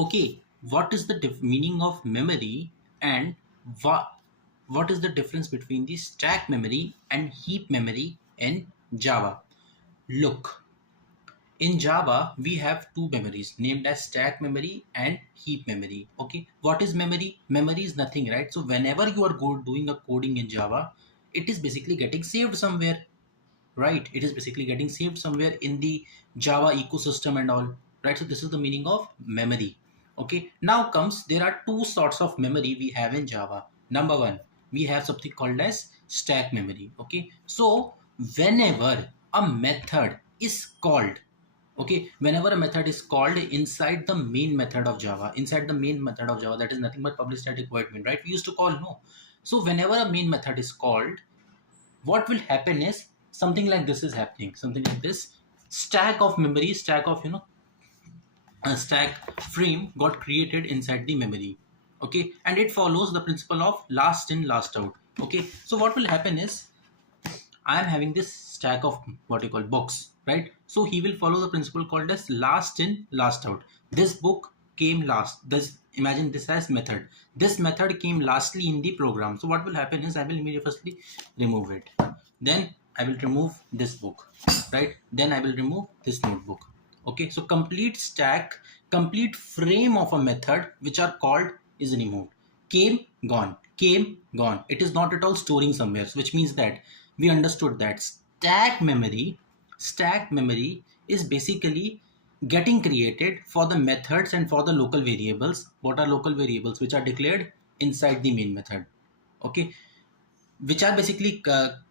Okay, what is the meaning of memory, and what is the difference between the stack memory and heap memory in Java? Look, in Java, we have two memories named as stack memory and heap memory. Okay, what is memory? Memory is nothing, right? So whenever you are doing a coding in Java, it is basically getting saved somewhere, right? It is basically getting saved somewhere in the Java ecosystem and all, right? So this is the meaning of memory. Okay, now comes, there are two sorts of memory we have in Java. Number one, we have something called as stack memory. Okay, so whenever a method is called, okay, whenever a method is called inside the main method of Java, inside the main method of Java, that is nothing but public static void main, right? We used to call, no. So whenever a main method is called, what will happen is something like this is happening, something like this. Stack of memory, stack of, a stack frame got created inside the memory. Okay, and it follows the principle of last in last out. Okay, so what will happen is I am having this stack of what you call books, right? So he will follow the principle called as last in, last out. This book came last. This, imagine this as method. This method came lastly in the program. So what will happen is I will immediately firstly remove it. Then I will remove this book, right? Then I will remove this notebook. Okay, so complete stack, complete frame of a method which are called is removed. Came, gone, came, gone. It is not at all storing somewhere, which means that we understood that stack memory is basically getting created for the methods and for the local variables. What are local variables? Which are declared inside the main method. Okay, which are basically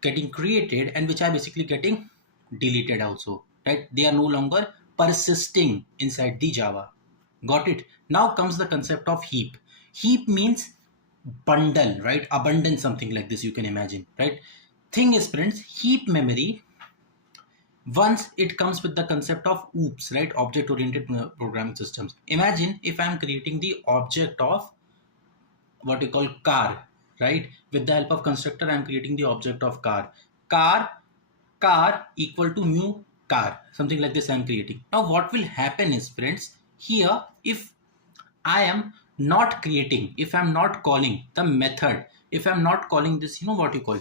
getting created and which are basically getting deleted also, right? They are no longer persisting inside the Java. Got it? Now comes the concept of heap. Heap means bundle, right? Abundance, something like this you can imagine, right? Thing is, friends, heap memory, once it comes with the concept of OOPS, right? Object oriented programming systems. Imagine if I'm creating the object of what you call car, right? With the help of constructor, I'm creating the object of car. Car equal to new car, something like this I'm creating. Now what will happen is, friends, here if I am not creating, if I'm not calling the method, if I'm not calling this, what you call,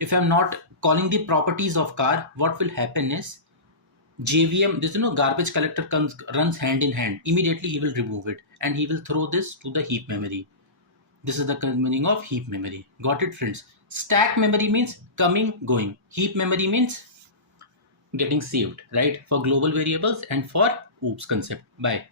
if I'm not calling the properties of car, what will happen is JVM, this garbage collector runs hand in hand. Immediately he will remove it and he will throw this to the heap memory. This is the meaning of heap memory. Got it, friends? Stack memory means coming, going. Heap memory means getting saved, right? For global variables and for OOPS concept. Bye.